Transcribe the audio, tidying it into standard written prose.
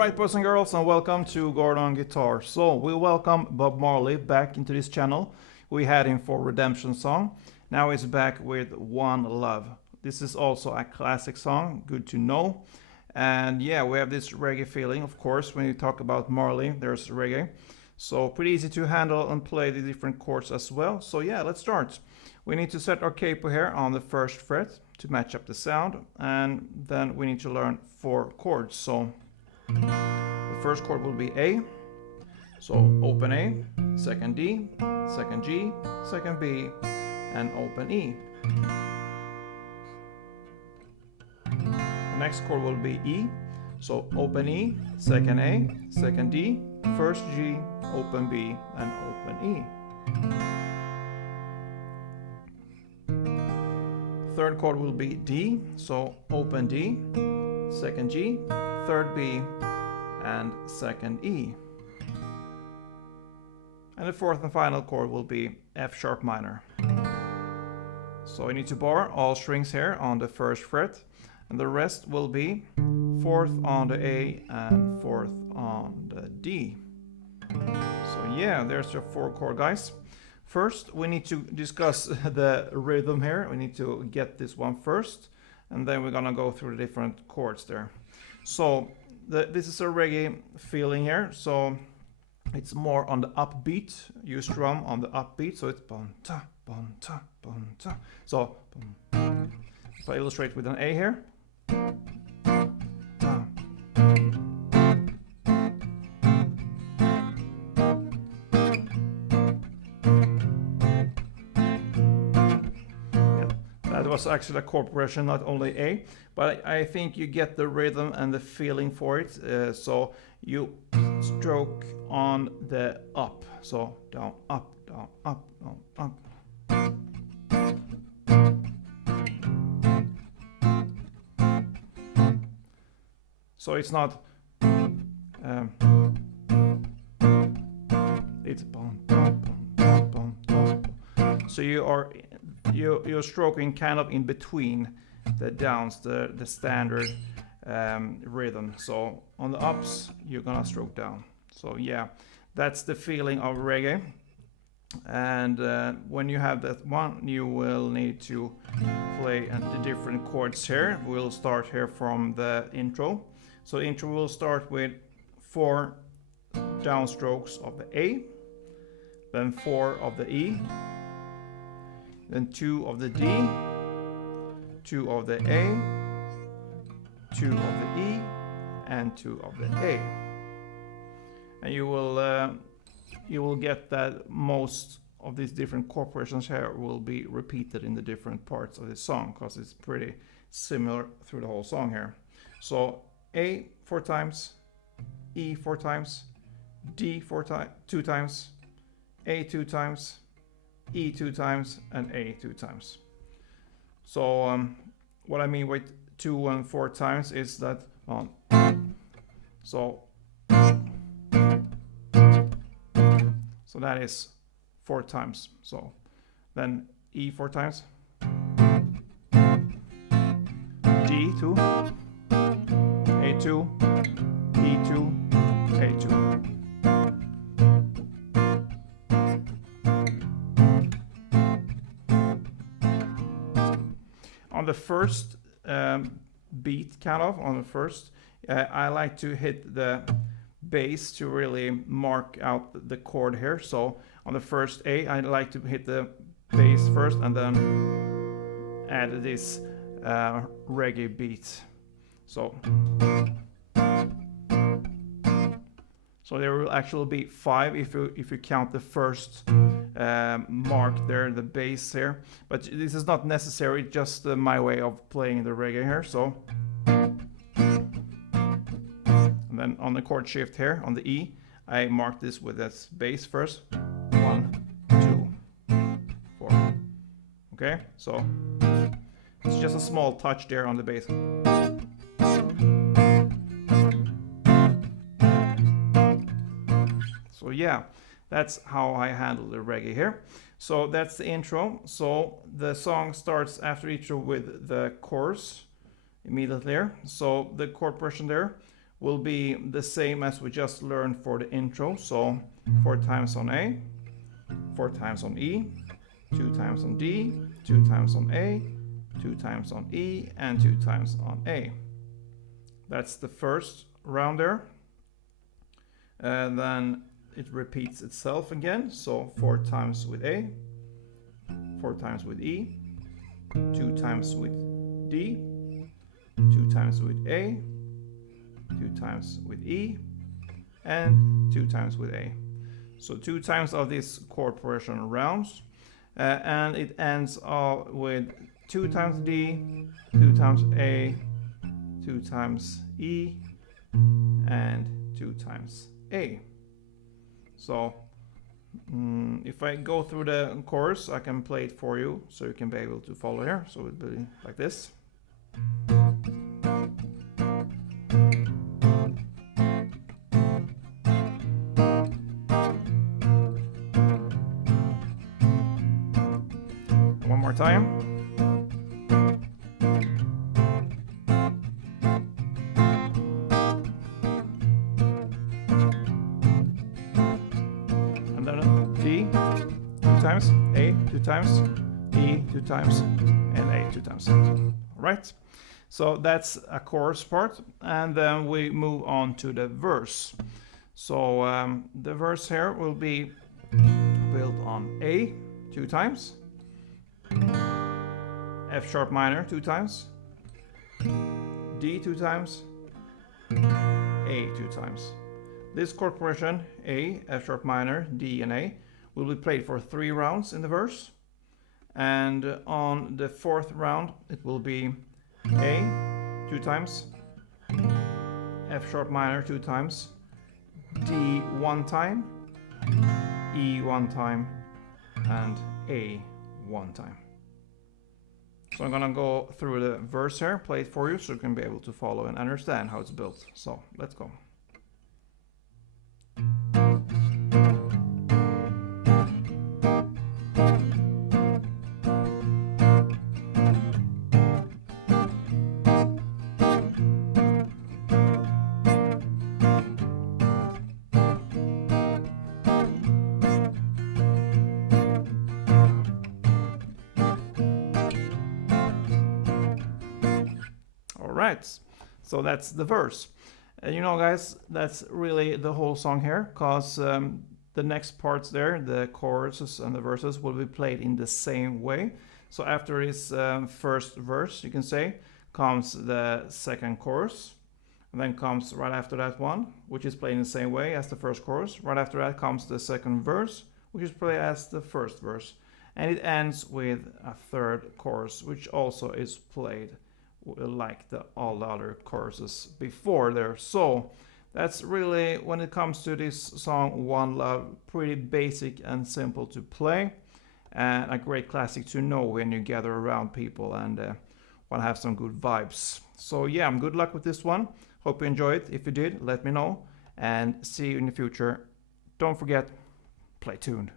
Alright, boys and girls, and welcome to Gordon Guitar. So, we welcome Bob Marley back into this channel. We had him for Redemption Song. Now he's back with One Love. This is also a classic song, good to know. And yeah, we have this reggae feeling, of course, when you talk about Marley, there's reggae. So, pretty easy to handle and play the different chords as well. So yeah, let's start. We need to set our capo here on the first fret to match up the sound. And then we need to learn 4 chords. So, the first chord will be A, so open A, second D, second G, second B, and open E. The next chord will be E, so open E, second A, second D, first G, open B, and open E. Third chord will be D, so open D, second G, third B, and second E. And the fourth and final chord will be F sharp minor. So you need to bar all strings here on the first fret, and the rest will be fourth on the A and fourth on the D. So yeah, there's your 4 chord, guys. First, we need to discuss the rhythm here. We need to get this one first, and then we're gonna go through the different chords there. So this is a reggae feeling here, so it's more on the upbeat. You strum on the upbeat, so it's bum ta bum ta bum ta. So if I illustrate with an A here, that was actually a chord progression, not only A, but I think you get the rhythm and the feeling for it. So you stroke on the up, so down, up, down, up, down, up. So it's not. It's bum, bum, bum, bum, bum, bum. So you're stroking kind of in between the downs, the standard rhythm. So on the ups, you're gonna stroke down. So yeah, that's the feeling of reggae. And when you have that one, you will need to play the different chords here. We'll start here from the intro. So the intro will start with 4 downstrokes of the A, then 4 of the E, then 2 of the D, 2 of the A, 2 of the E, and 2 of the A. And you will get that most of these different chord progressions here will be repeated in the different parts of the song, because it's pretty similar through the whole song here. So A 4 times, E 4 times, D 2 times, A 2 times, E 2 times, and A 2 times. So what I mean with 2 and 4 times is that so that is 4 times. So then E 4 times, D 2, A 2, E 2, A 2. On the first beat, kind of, on the first, I like to hit the bass to really mark out the chord here. So on the first A, I like to hit the bass first and then add this reggae beat. So there will actually be 5 if you count the first mark there, the bass here. But this is not necessary, just my way of playing the reggae here. So, and then on the chord shift here on the E, I mark this with this bass first. 1, 2, 4. Okay, so it's just a small touch there on the bass. So yeah, that's how I handle the reggae here. So that's the intro. So the song starts after intro with the chorus immediately there. So the chord progression there will be the same as we just learned for the intro. So 4 times on A, 4 times on E, 2 times on D, 2 times on A, 2 times on E, and 2 times on A. That's the first round there. And then it repeats itself again. So 4 times with A, 4 times with E, 2 times with D, 2 times with A, 2 times with E, and 2 times with A. So 2 times of these chord progression rounds, and it ends with 2 times D, 2 times A, 2 times E, and 2 times A. So if I go through the chorus, I can play it for you so you can be able to follow here. So it will be like this. One more time. And then D 2 times, A 2 times, E 2 times, and A 2 times. All right. So that's a chorus part, and then we move on to the verse. So the verse here will be built on A 2 times, F sharp minor 2 times, D 2 times, A 2 times. This chord progression, A, F sharp minor, D, and A, will be played for 3 rounds in the verse. And on the 4th round, it will be A 2 times, F sharp minor 2 times, D 1 time, E 1 time, and A 1 time. So I'm gonna go through the verse here, play it for you so you can be able to follow and understand how it's built. So let's go. Right, so that's the verse. And you know, guys, that's really the whole song here, because the next parts there, the choruses and the verses, will be played in the same way. So after this first verse, you can say, comes the second chorus, and then comes right after that one, which is played in the same way as the first chorus. Right after that comes the second verse, which is played as the first verse, and it ends with a third chorus, which also is played like all the other choruses before there. So that's really, when it comes to this song One Love, pretty basic and simple to play, and a great classic to know when you gather around people and want to have some good vibes. So yeah, good luck with this one. Hope you enjoy it. If you did, let me know, and see you in the future. Don't forget, play tuned.